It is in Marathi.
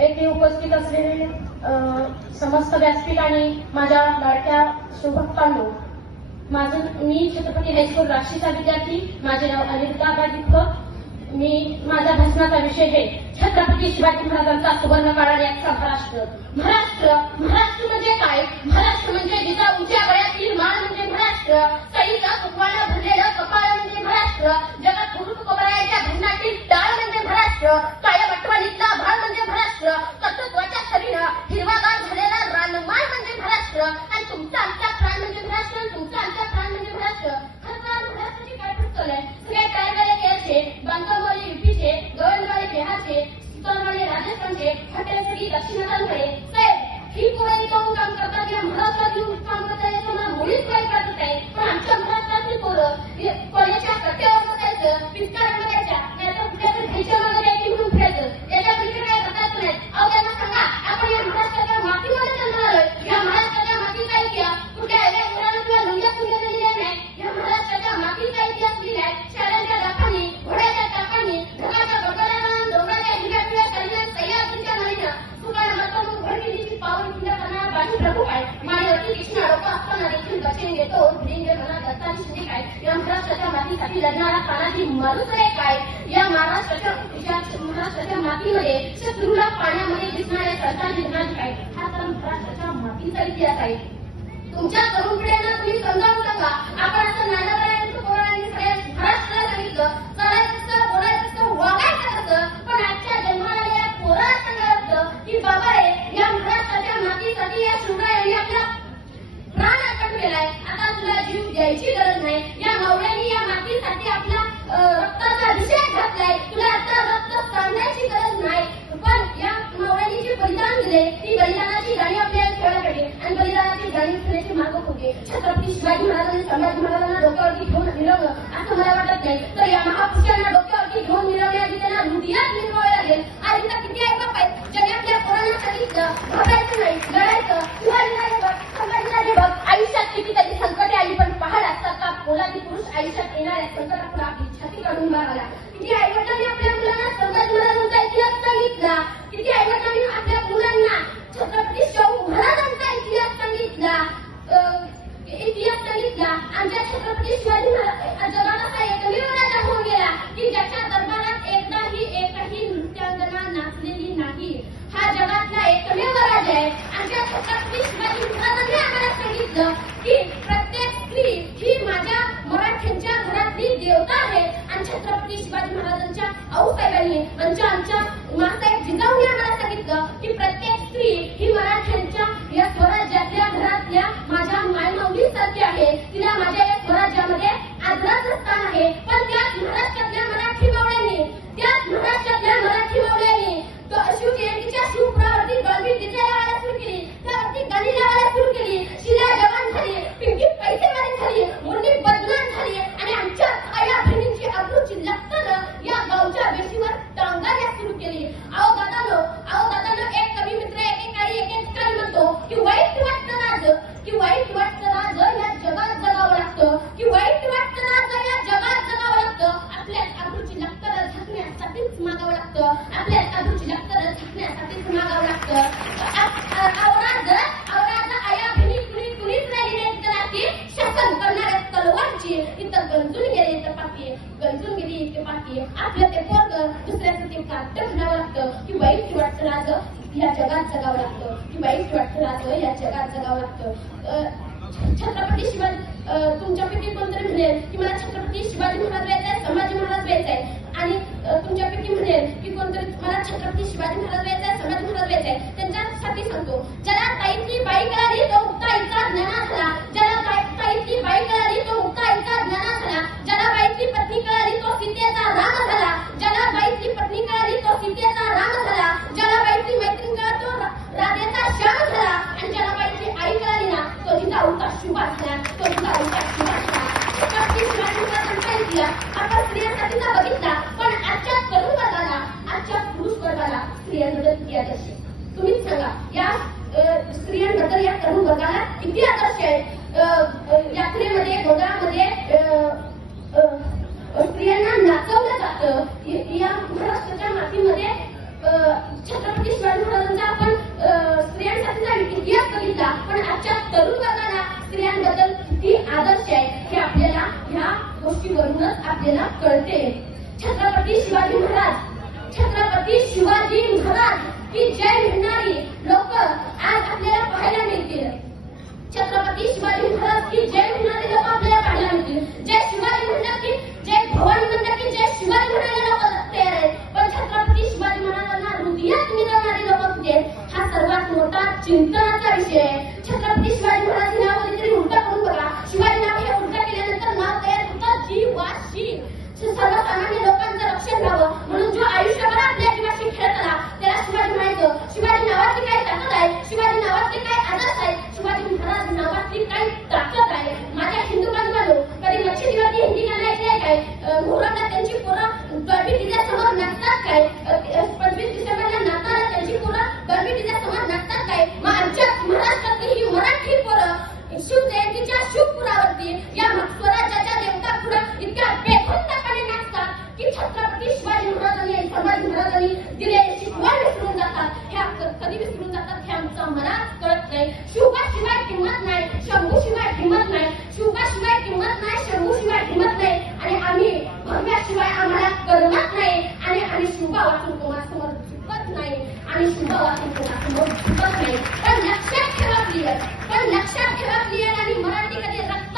येथे उपस्थित असलेले समस्त व्यासपीठ आणि माझ्या लाडक्या शुभभक्तांनो, मी छत्रपती हायस्कूल राशीचा विद्यार्थी. माझे नाव अनिरुद्धा दीपक. माझ्या भाषणाचा विषय आहे छत्रपती शिवाजी महाराजांचा सुवर्ण काळ याचा महाराष्ट्र. महाराष्ट्र म्हणजे काय? महाराष्ट्र म्हणजे जिचा उंच्या गळ्यातील माळ म्हणजे महाराष्ट्र. सईचा तुकवानं भरलेलं कपाळ म्हणजे महाराष्ट्र. जगात कुरूप कोपरायाच्या भन्नातील टाळ म्हणजे महाराष्ट्र. काळ्या वटवाणीतला भाळ म्हणजे महाराष्ट्र. कर्तृत्वाच्या सरीनं हिरवागार झालेला रानमाळ म्हणजे महाराष्ट्र. आणि तुमचा आमचा प्राण म्हणजे महाराष्ट्र. तुमचा आमचा प्राण म्हणजे महाराष्ट्र. खरं महाराष्ट्राची काय पुस्तक आहे? सगळे टाळवाले केरळचे, बांधववाले युपीचे, गवळणवाले बिहारचे, सुतारवाले राजस्थानचे, हॉटेल सगळी दक्षिणातांकडे. साहेब, ही पोरं इथं काम करतात या महाराष्ट्रात येऊन काम करतात याचं मला मुळीच काही कळत नाही. पण आमच्या महाराष्ट्रातली पोरं कॉलेजच्या कट्ट्यावर बसायचं, पिचकाऱ्या बघायच्या, नाहीतर कुठेतरी घ्यायच्या मागे द्यायची म्हणून फिरायचं. याच्या पलीकडे काय करताच नाही. अहो त्यांना सांगा, आपण या महाराष्ट्राच्या मातीमध्ये जन्माला आलोय. या महाराष्ट्राच्या मातीचा इतिहास कुठल्या मुलांना किंवा लुंग्यात लिहिलेला नाही. या महाराष्ट्राच्या मातीचा इतिहास लिहिलाय शाळांच्या दाखांनी, घोड्याच्या टाकांनी, ढगाच्या गडगडानं, डोंगराच्या हिरव्या पिवळ्या साडीनं, सह्याद्रीच्या नळीनं, सुकानं मरकरून घडगिरीची पावन पूजा करणारा बाजी प्रभू काय, माळेवरती कृष्णा डोका असताना देखील दक्षिण घेतो, भिंगे म्हणा दत्तानी शिंदे काय, या महाराष्ट्राच्या मातीसाठी लढणारा तानाजी मालुसरे काय, या महाराष्ट्राच्या मातीमध्ये शत्रूला पाण्यामध्ये दिसणाऱ्या सरकारची धनाजी काय, हा तर महाराष्ट्राच्या मातीचा इतिहास आहे. तुमच्या तरुण पिढ्यांना तुम्ही समजावून सांगा. आपण असं नानाबाईंचं पोरांनी सगळ्या महाराष्ट्राला सांगितलं, चालायचं कसं, बोलायचं कसं, वागायचं कसं. पण आजच्या जन्माला या पोराला सांगायचं की बाबा रे, या महाराष्ट्राच्या मातीसाठी या शिवरायांनी आपला प्राण अर्पण केलाय. आता तुला जीव द्यायची गरज नाही. या नवऱ्याने या मातीसाठी आपला रक्ताचा अभिषेक घातलाय. तुला आता रक्त सांगण्याची गरज नाही. पण या नवऱ्याने जे बलिदान दिले, ती बलिदानाची गाणी आपल्याला खेळाकडे आणि बलिदानाची गाणी खेळण्याची मागं होते. छत्रपती शिवाजी महाराजांनी संभाजी महाराजांना डोक्यावरती घेऊन मिळवलं असं मला वाटत नाही. तर या महापुरुषांना डोक्यावरती घेऊन मिळवण्याआधी त्यांना हृदयात मिळवावे लागेल. आणि तिथं किती ऐकत आहेत ज्यांनी आपल्या पोरांना सांगितलं घाबरायचं नाही, लढायचं. शिवाजीला बघ, संभाजीला बघ, आयुष्यात कितीतरी संकटे आली पण पहाड असतात का पोलादी पुरुष आयुष्यात येणाऱ्या संकटापुढे आपली छाती काढून मारायला. किती आईवडिलांनी आपल्या मुलांना संभाजी महाराजांचा इतिहास सांगितला. किती आईवडिलांनी आपल्या मुलांना छत्रपती शाहू महाराजांचा इतिहास सांगितला. आमच्या छत्रपती शिवाजी महाराज जगात असा एकमेव राजा होऊन गेला की ज्याच्या दरबारात एकही नृत्यांगना नाचलेली नाही. हा जगातला एकमेव राजा आहे. आमच्या छत्रपती शिवाजी महाराजांनी आम्हाला सांगितलं की प्रत्येक स्त्री ही माझ्या मराठ्यांच्या घरातली देवता आहे. आणि छत्रपती शिवाजी महाराजांच्या आऊसाहेबांनी आमच्या मासाहेब जिजाऊंनी आम्हाला सांगितलं की प्रत्येक स्त्री ही मराठ्यांच्या या स्वराज्यातल्या घरातल्या माझ्या मायमाऊलीसारखी आहे. तिला माझ्या या स्वराज्यामध्ये आदराचं स्थान आहे. पण त्याच महाराष्ट्रातल्या मराठी मावळ्यांनी शिवजयंतीच्या शिवपुरावरती डॉल्बी डीजे लावायला सुरू केली. त्यावरती गाणी लावायला सुरू केली. शिला जवान झाली, पिंकी पैसेवाली झाली, मुरली बदनाम झाली. आणि आमच्या आया बहिणींची अब्रूची लक्तनं या गावच्या वेशीवर टांगायला सुरू केली. आओ दादानो, एक कवी मित्र एकेकाळी म्हणतो की वाईट वाटतं राज, की वाईट वाटतं राज या जगात जगावं लागतं, की वाईट वाटतं राज या जगात जगावं लागतं. आपल्या अब्रूची लक्तनं झाकण्यासाठीच मागावं लागतं. आपल्या अब्रूची लक्तनं झाकण्यासाठीच मागावं लागतं. आया बहिणी कुणीच राहिली नाही जगाची. शासन करणाऱ्या तलवारची इथं गंजून गेली इथे पाठी. आपलं ते पोरगं दुसऱ्याचं ते कार्ट म्हणावं लागतं. की वाईट वाटतं राज या जगात जगावं लागतं, की वाईट वाटतं राज या जगात जगावं लागतं. छत्रपती शिवाजी तुमच्यापैकी कोणतरी म्हणेल की मला छत्रपती शिवाजी महाराज व्हायचंय, संभाजी महाराज व्हायचंय. आणि तुमच्यापैकी म्हणेल की कोणतरी मला छत्रपती शिवाजी महाराज व्हायचंय, संभाजी महाराज व्हायचंय. त्यांच्यासाठी सांगतो, ज्याला ताईतली बाई कळाली तो मुक्ताईचा ज्ञाना झाला. ज्याला ताईतली बाई कळाली तो मुक्ताईचा ज्ञाना झाला. ज्याला बाईतली पत्नी कळाली तो सीतेचा राम झाला. ज्याला बाईतली पत्नी कळाली तो सीतेचा राम झाला. ज्याला बाईतली मैत्रीण कळाली तो राधेचा श्याम झाला. आणि ज्याला बाईतली आई कळाली ना तो तिचा उलटा शुभ असला. छत्रपती शिवाजी महाराजांचा इतिहास आपण स्त्रियांसाठीचा बघितला. पण आजच्या तरुण वर्गाला, आजच्या पुरुष वर्गाला स्त्रियांबद्दल किती आदर्श आहे तुम्हीच सांगा. या स्त्रियांबद्दल या तरुण वर्गाला किती आदर्श आहे. यात्रेमध्ये गोंधळामध्ये स्त्रियांना नाचवलं जातं. या महाराष्ट्राच्या मातीमध्ये छत्रपती शिवाजी आपल्याला कळते. छत्रपती शिवाजी महाराज, छत्रपती शिवाजी महाराज की जय म्हणणारी लोक आज आपल्याला पाहायला मिळतील. छत्रपती शिवाजी महाराज की जय म्हणणारे लोक आपल्याला पाहायला मिळतील. जय शिवाजी म्हणलं की जय भवानी म्हणलं की जय शिवाजी म्हणायला लोक तयार आहेत. पण छत्रपती शिवाजी महाराजांना हृदयात मिळवणारे लोक कुठे आहेत, हा सर्वात मोठा चिंतनाचा विषय आहे. छत्रपती शिवाजी महाराज नाव कधीतरी उलटा करून बघा. शिवाजी नाव हे उलटा केल्यानंतर नाव तयार होतं जीवाशी. सर्वसामान्य लोकांचं रक्षण व्हावं म्हणून जो आयुष्यभर आपल्या जीवाशी खेळत आला त्याला शिवाजी म्हणायचं. शिवाजी नावाची काय ताकद आहे, शिवाजी नावाचे काय आदर्श आहे, शिवाजी महाराज नावाची काय ताकद आहे. माझ्या हिंदू बांधवांनो, कधी मच्छीवरती हिंदी गाणं ऐकलंय काय? मुहूर्तात त्यांची पोरं डॉल्बी डीजे समोर नाचतात काय? 25 डिसेंबरला नाताळला त्यांची पोरं डॉल्बी डीजे समोर नाचतात काय? मग आमच्या महाराष्ट्रातली ही मराठी पोरं शिवजयंतीच्या शुभपुरावरती या स्वराज्याच्या देवता पुढं इतक्या बेखुंदपणे नाचतात की छत्रपती शिवाजी महाराजांनी आणि संभाजी महाराजांनी दिलेली शिकवण विसरून जातात. ह्या कधी विसरून जातात हे आमचं मलाच कळत नाही. शिवबाशिवाय किंमत नाही, शंभूशिवाय किंमत नाही, शिवबाशिवाय किंमत नाही, शंभूशिवाय किंमत नाही. आणि आम्ही भव्याशिवाय आम्हाला करमत नाही. आणि आम्ही शिवबा वाचून कोणासमोर झुकत नाही. आम्ही शिवबा वाचून कोणासमोर झुकत नाही. पण लक्षात ठेवा क्लिअर, पण लक्षात ठेवा क्लिअर आणि मराठी कधी रक्त